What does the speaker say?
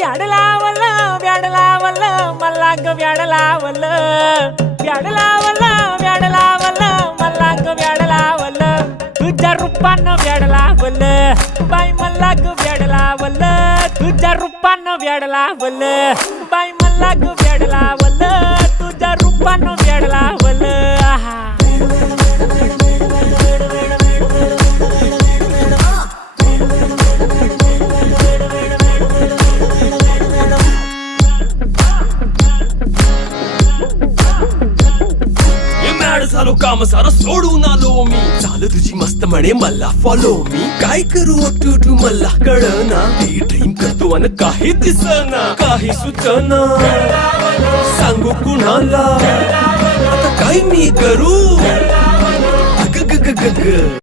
व्याड लावलं व्याड लावलं मला ग व्याड लावलं व्याड लावलं व्याड लावलं मला ग व्याड लावलं तुझ्या रूपानं व्याड लावलं बाई मला ग व्याड लावलं तुझ्या रूपानं व्याड लावलं बाई मला ग व्याड लावलं तुझ्या रूपानं व्याड लावलं आहा झालो काम सारं सोडून आलो मी झालं तुझी मस्त म्हणे मला फॉलो मी काय करू टू मला कळना ती ड्रीम करतो आणि काही दिसना काही सुचना सांगू कुणाला आता काय मी करू